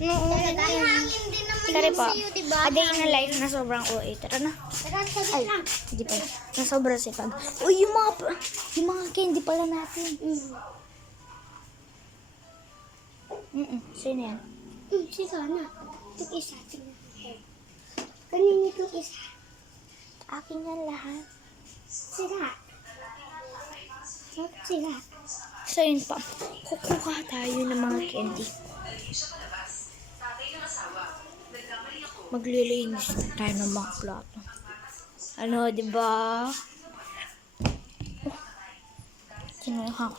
No, May hangin din naman Tara yung po. sa'yo, diba? A day in a life na sobrang OA. Tara na. Tara, sabi Ay, lang. hindi pala. Na sobrang sipag. Uy, yung mga candy pala natin. Sino yan? Si Sana. Itong isa. Tingnan natin. Kanina itong isa. Akin yan lahat. Sira. Bakit sira? So yun pa. Kukuha tayo ng mga candy. Maglilinis tayo ng mga plato. Ano, diba? Oh, kinuha ko.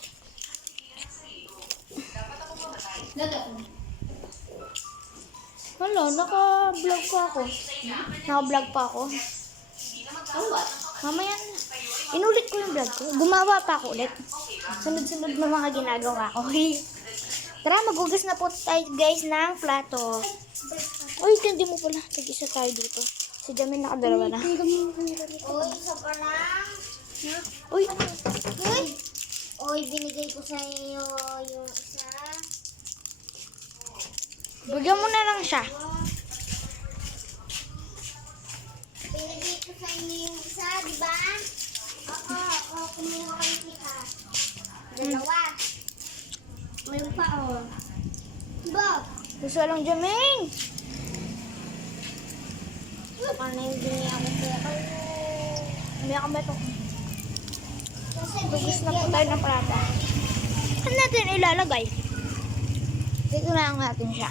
Wala, naka-vlog pa ako. Naka-vlog pa ako. Mamaya na. Inulit ko yung vlog ko. Gumawa pa ako ulit. Sunod-sunod na mga ginagawa ko. Tara, magugas na po tayo guys ng plato. Uy, hindi mo pala. Tag-isa tayo dito. Si Jamil nakadalawa na. Uy, isa pa lang. Uy, Uy! Uy, binigay ko sa iyo yung isa. bigyan mo na lang siya. Binigay ko sa inyo yung isa, di ba? Oo, kumuha kayo kita. Dalawa. Mayroon pa, oh. Bob! Gusto lang Jamil. Saka na yung biniya ko po kayo. May ako ba ito? Kasi Bugis na po tayo ng plato. Saan natin ilalagay? Dito na lang natin siya.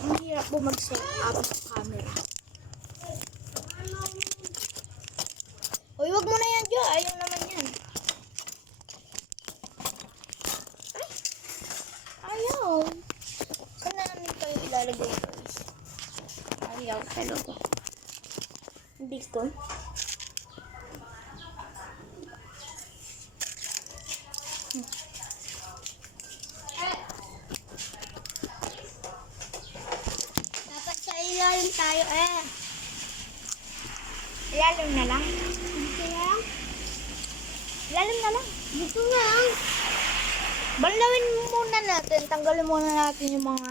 Ang hirap po mag-set up sa camera. Uy, wag mo na yan, Jo. Ayaw naman yan. Ay! Ayaw. Saan na namin tayo ilalagay ito? Ayaw. Hello ko. Dito. dapat sa ilalim tayo eh. Ilalim na lang. Dito lang? Ilalim na lang. Dito lang. Balawin muna natin. Tanggalin muna natin yung mga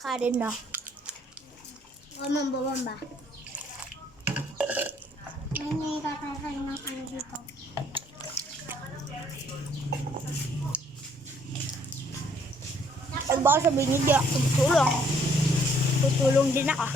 kanin na. Bumamba. May naitatay ng ano dito. Ay baka sabihin niyo, di ako tutulong. Tutulong din ako.